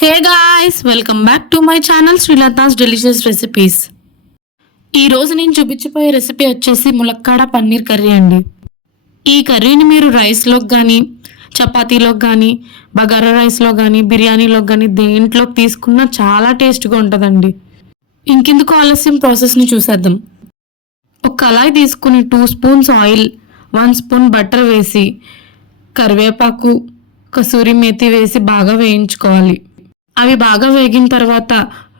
Hey guys welcome back to my channel Srilatha's delicious recipes ఈరోజు నేను చూపించబోయే recipe వచ్చేసి ములక్కాడ పన్నీర్ కర్రీ అండి. ఈ కర్రీని మీరు రైస్లోకి కానీ చపాతీలోకి కానీ బగారా రైస్లో కానీ బిర్యానీలోకి కానీ దేంట్లోకి తీసుకున్నా చాలా టేస్ట్గా ఉంటుందండి. ఇంకెందుకు ఆలస్యం ప్రాసెస్ని చూసేద్దాం. ఒక కళాయి తీసుకుని two spoons oil one spoon butter వేసి కరివేపాకు కసూరి మేతి వేసి బాగా వేయించుకోవాలి. అవి బాగా వేగిన తర్వాత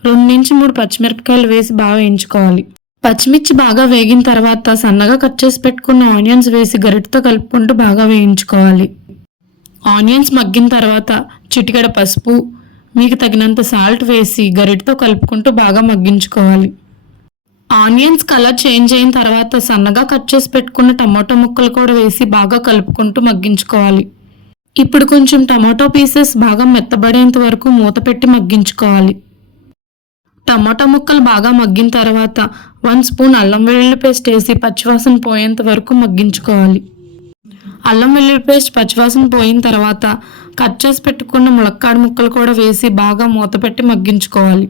రెండు నుంచి మూడు పచ్చిమిరపకాయలు వేసి బాగా వేయించుకోవాలి పచ్చిమిర్చి బాగా వేగిన తర్వాత సన్నగా కట్ చేసి పెట్టుకున్న ఆనియన్స్ వేసి గరిటతో కలుపుకుంటూ బాగా వేయించుకోవాలి. ఆనియన్స్ మగ్గిన తర్వాత చిటికెడ పసుపు మీకు తగినంత సాల్ట్ వేసి గరిటతో కలుపుకుంటూ బాగా మగ్గించుకోవాలి. ఆనియన్స్ కలర్ చేంజ్ అయిన తర్వాత సన్నగా కట్ చేసి పెట్టుకున్న టమాటో ముక్కలు కూడా వేసి బాగా కలుపుకుంటూ మగ్గించుకోవాలి. ఇప్పుడు కొంచెం టమాటో పీసెస్ బాగా మెత్తబడేంత వరకు మూత పెట్టి మగ్గించుకోవాలి. టమాటా ముక్కలు బాగా మగ్గిన తర్వాత వన్ స్పూన్ అల్లం వెల్లుల్లి పేస్ట్ వేసి పచ్చివాసన పోయేంత వరకు మగ్గించుకోవాలి. అల్లం వెల్లుల్లి పేస్ట్ పచ్చివాసన పోయిన తర్వాత కట్ చేసి పెట్టుకున్న ములక్కాడ ముక్కలు కూడా వేసి బాగా మూత పెట్టి మగ్గించుకోవాలి.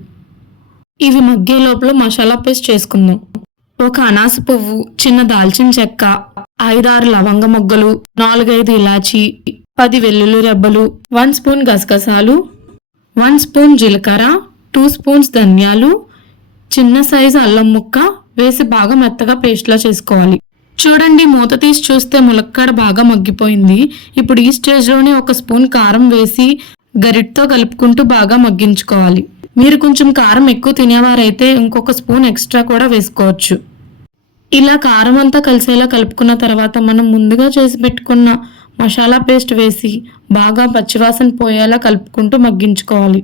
ఇవి మగ్గే లోపల మసాలా పేస్ట్ చేసుకుందాం. ఒక అనాస పువ్వు చిన్న దాల్చిన చెక్క ఐదారు లవంగ మొగ్గలు నాలుగైదు ఇలాచి పది వెల్లుల్లి రెబ్బలు వన్ స్పూన్ గసగసాలు వన్ స్పూన్ జీలకర్ర టూ స్పూన్స్ ధనియాలు. చిన్న సైజు అల్లం ముక్క వేసి బాగా మెత్తగా పేస్ట్లా చేసుకోవాలి. చూడండి మూత తీసి చూస్తే ములక్కాడ బాగా మగ్గిపోయింది. ఇప్పుడు ఈ స్టేజ్లోనే ఒక స్పూన్ కారం వేసి గరిటతో కలుపుకుంటూ బాగా మగ్గించుకోవాలి. మీరు కొంచెం కారం ఎక్కువ తినేవారైతే ఇంకొక స్పూన్ ఎక్స్ట్రా కూడా వేసుకోవచ్చు. ఇలా కారం అంతా కలిసేలా కలుపుకున్న తర్వాత మనం ముందుగా చేసి పెట్టుకున్న మసాలా పేస్ట్ వేసి బాగా పచ్చివాసన పోయేలా కలుపుకుంటూ మగ్గించుకోవాలి.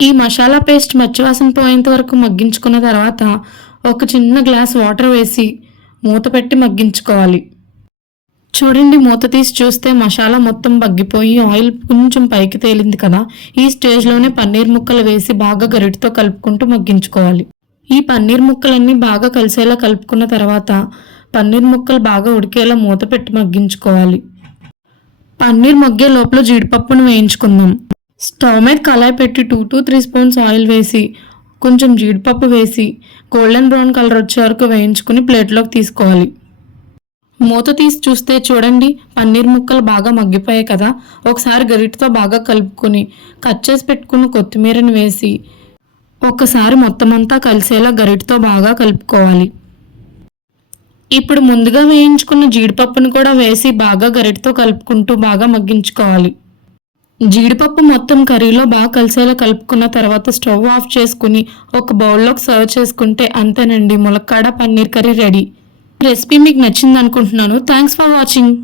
ఈ మసాలా పేస్ట్ మచ్చివాసన పోయేంత వరకు మగ్గించుకున్న తర్వాత ఒక చిన్న గ్లాస్ వాటర్ వేసి మూత పెట్టి మగ్గించుకోవాలి. చూడండి మూత తీసి చూస్తే మసాలా మొత్తం మగ్గిపోయి ఆయిల్ కొంచెం పైకి తేలింది కదా. ఈ స్టేజ్లోనే పన్నీర్ ముక్కలు వేసి బాగా గరిటితో కలుపుకుంటూ మగ్గించుకోవాలి. ఈ పన్నీర్ ముక్కలన్నీ బాగా కలిసేలా కలుపుకున్న తర్వాత పన్నీర్ ముక్కలు బాగా ఉడికేలా మూత పెట్టి మగ్గించుకోవాలి. పన్నీర్ మొగ్గే లోపల జీడిపప్పును వేయించుకుందాం. స్టవ్ మీద కళాయి పెట్టి two to three spoons oil వేసి కొంచెం జీడిపప్పు వేసి గోల్డెన్ బ్రౌన్ కలర్ వచ్చే వరకు వేయించుకుని ప్లేట్లోకి తీసుకోవాలి. మూత తీసి చూస్తే చూడండి పన్నీర్ ముక్కలు బాగా మగ్గిపోయాయి కదా. ఒకసారి గరిటతో బాగా కలుపుకొని కట్ చేసి పెట్టుకున్న కొత్తిమీరని వేసి ఒకసారి మొత్తం అంతా కలిసేలా గరిటతో బాగా కలుపుకోవాలి. ఇప్పుడు ముందుగా వేయించుకున్న జీడిపప్పును కూడా వేసి బాగా గరిటతో కలుపుకుంటూ బాగా మగ్గించుకోవాలి. జీడిపప్పు మొత్తం కర్రీలో బాగా కలిసేలా కలుపుకున్న తర్వాత స్టవ్ ఆఫ్ చేసుకుని ఒక బౌల్లోకి సర్వ్ చేసుకుంటే అంతేనండి. ములక్కాడ పన్నీర్ కర్రీ రెడీ. రెసిపీ మీకు నచ్చింది అనుకుంటున్నాను థ్యాంక్స్ ఫర్ వాచింగ్.